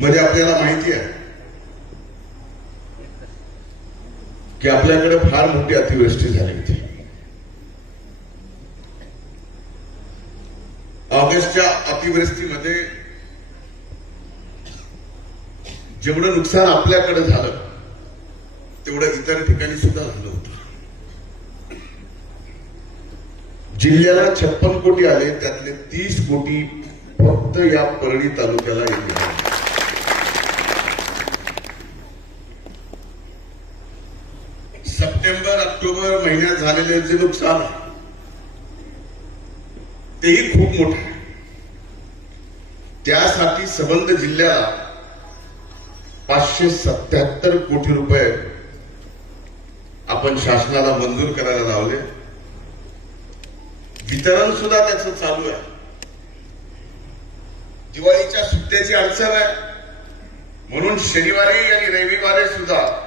म्हणजे आपल्याला माहिती आहे की आपल्याकडे फार मोठी अतिवृष्टी झाली होती. ऑगस्टच्या अतिवृष्टीमध्ये जेवढं नुकसान आपल्याकडे झालं तेवढं इतर ठिकाणी सुद्धा झालं होतं. जिल्ह्याला छप्पन कोटी आले त्यातले तीस कोटी फक्त या परळी तालुक्याला येते ऑक्टोबर महिन्यात झालेले जे नुकसान आहे तेही खूप मोठं आहे. त्यासाठी सबंध जिल्ह्याला पाचशे सत्याहत्तर कोटी रुपये आपण शासनाला मंजूर करायला लावले. वितरण सुद्धा त्याचं चालू आहे. दिवाळीच्या सुट्ट्याची अडचण आहे. म्हणून शनिवारी आणि रविवारी सुद्धा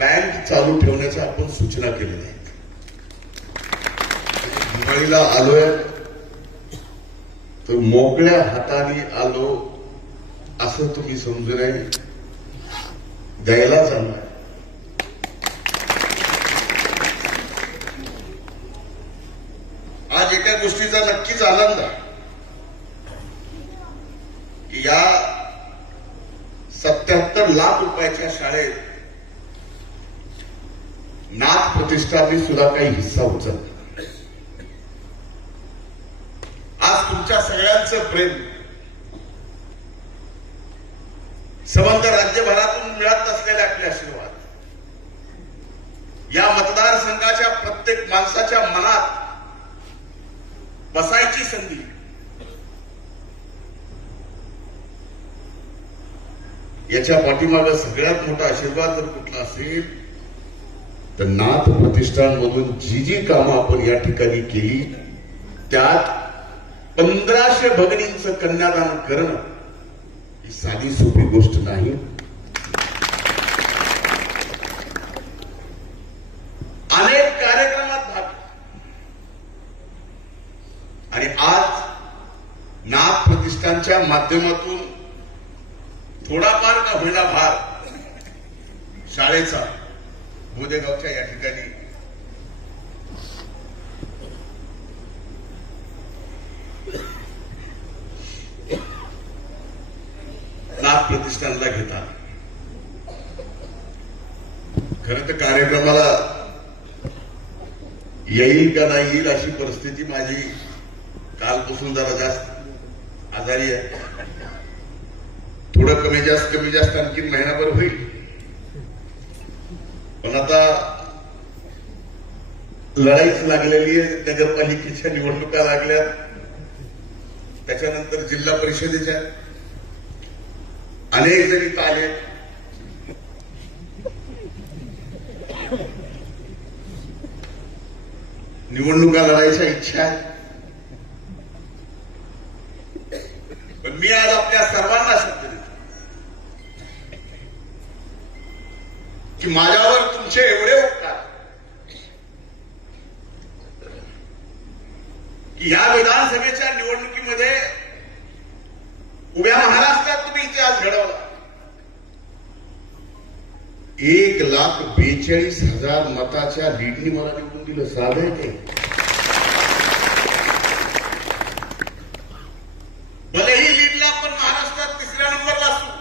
बँक चालू ठेवण्याच्या आपण सूचना केलेल्या आहेत. दिवाळीला आलोय तर मोकळ्या हाताने आलो असं तुम्ही समजू नये. द्यायला चाललाय आज एका गोष्टीचा नक्कीच आनंद आहे. की या सत्याहत्तर लाख रुपयाच्या शाळेत नाथ प्रतिष्ठाने सुद्धा काही हिस्सा उचलला आज तुमच्या सगळ्यांचं प्रेम संबंध राज्यभरातून मिळत असलेले आपले आशीर्वाद. या मतदारसंघाच्या प्रत्येक माणसाच्या मनात बसायची संधी. याच्या पाठीमागं सगळ्यात मोठा आशीर्वाद जर कुठला असेल तर नाथ प्रतिष्ठान मधून जी जी कामं आपण या ठिकाणी केली त्यात पंधराशे भगिनींचं कन्यादान करणं ही साधी सोपी गोष्ट नाही. अनेक कार्यक्रमात भाग आणि आज नाथ प्रतिष्ठानच्या माध्यमातून बोदेगावच्या या ठिकाणी. नाथ प्रतिष्ठानला घेता खरं तर कार्यक्रमाला येईल का नाही येईल अशी परिस्थिती माझी कालपासून जरा जास्त आजारी आहे. थोडं कमी जास्त कमी जास्त आणखी महिनाभर होईल. पण आता लढाईच लागलेली आहे. नगरपालिकेच्या निवडणुका लागल्या. त्याच्यानंतर जिल्हा परिषदेच्या अनेक जण इथं आले. निवडणुका लढायच्या इच्छा आहे. पण मी आज आपल्या सर्वांना शब्द देतो की माझ्यावर तुमचे एवढे उपकार. की या विधानसभेच्या निवडणुकीमध्ये उभ्या महाराष्ट्रात तुम्ही इतिहास घडवला. एक लाख बेचाळीस हजार मताच्या लीडनी मला निवडून दिलं. साधं आहे ते भलेही लीडला आपण महाराष्ट्रात तिसऱ्या नंबरला असू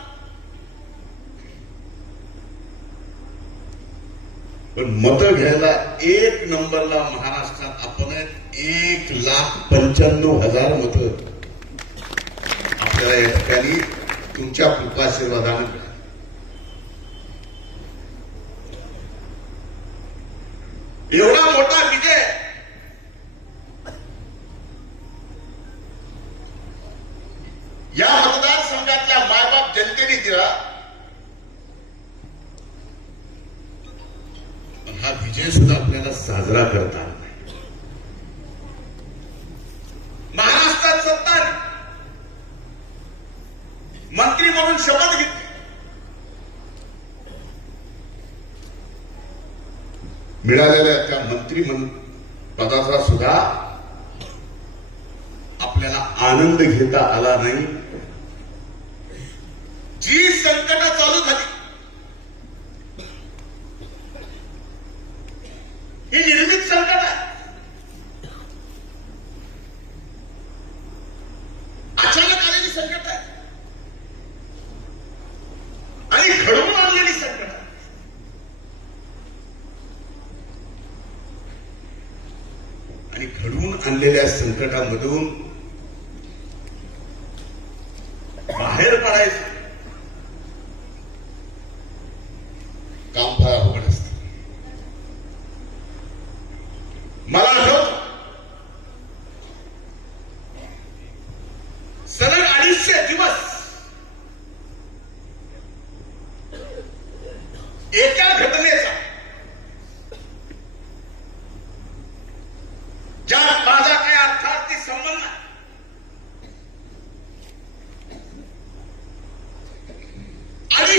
पण मत घ्यायला एक नंबरला महाराष्ट्रात आपण आहेत. एक लाख पंच्याण्णव हजार मत. आपल्याला या ठिकाणी तुमच्या कृपाशीर्वादाने एवढा मोठा विजय. या मतदारसंघातल्या मायबाप जनतेने दिला पण हा विजय सुद्धा आपल्याला साजरा करता. आला नाही महाराष्ट्रात सत्ता मंत्री म्हणून शपथ घेतली. मिळालेल्या त्या मंत्री म्हणून पदाचा सुद्धा आपल्याला आनंद घेता आला नाही. जी संकटं चालू झाली संकट आहे आणि घडवून आणलेली संकट आहे आणि घडवून आणलेल्या संकटामधून बाहेर पडायचं. काम फार अवघड असत. मला आठवत सलग अडीचशे दिवस एका घटनेचा ज्यात माझा काही अर्थार्थी संबंध नाही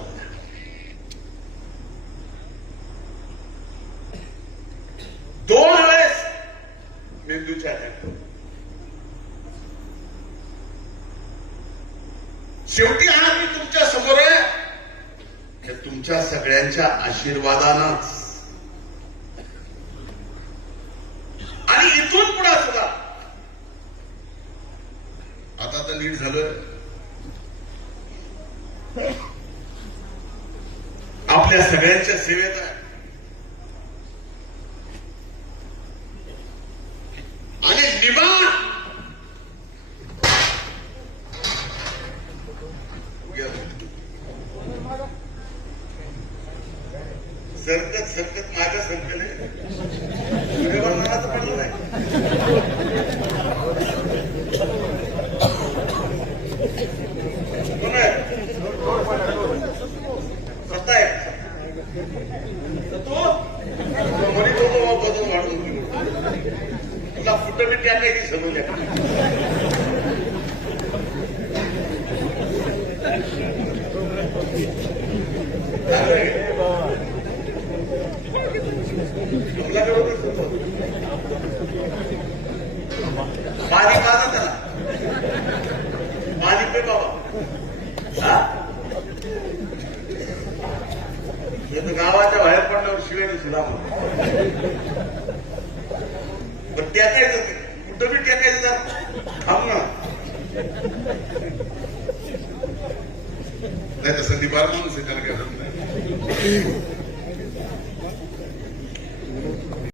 शेवटी आज मी तुमच्यासमोर आहे. हे तुमच्या सगळ्यांच्या आशीर्वादानंच. आणि इथून पुढे सुद्धा. आता तर नीट झालं आपल्या सगळ्यांच्या सेवेत आहे आणि निवान सरकत सरकत माझ्या संकले पडलं नाही कोण आहे? स्वतः आहे. तो मरी तो बदल तुला कुठं बी त्या काही समजल्या पाणी का त्याला पाणी पे बाबा तर गावाच्या बाहेर पडल्यावर शिवाय सुद्धा पण टेकायचं कुठं बी टेकायचं थांब ना नाही तसं निबार माणूस आहे त्याला काय नाही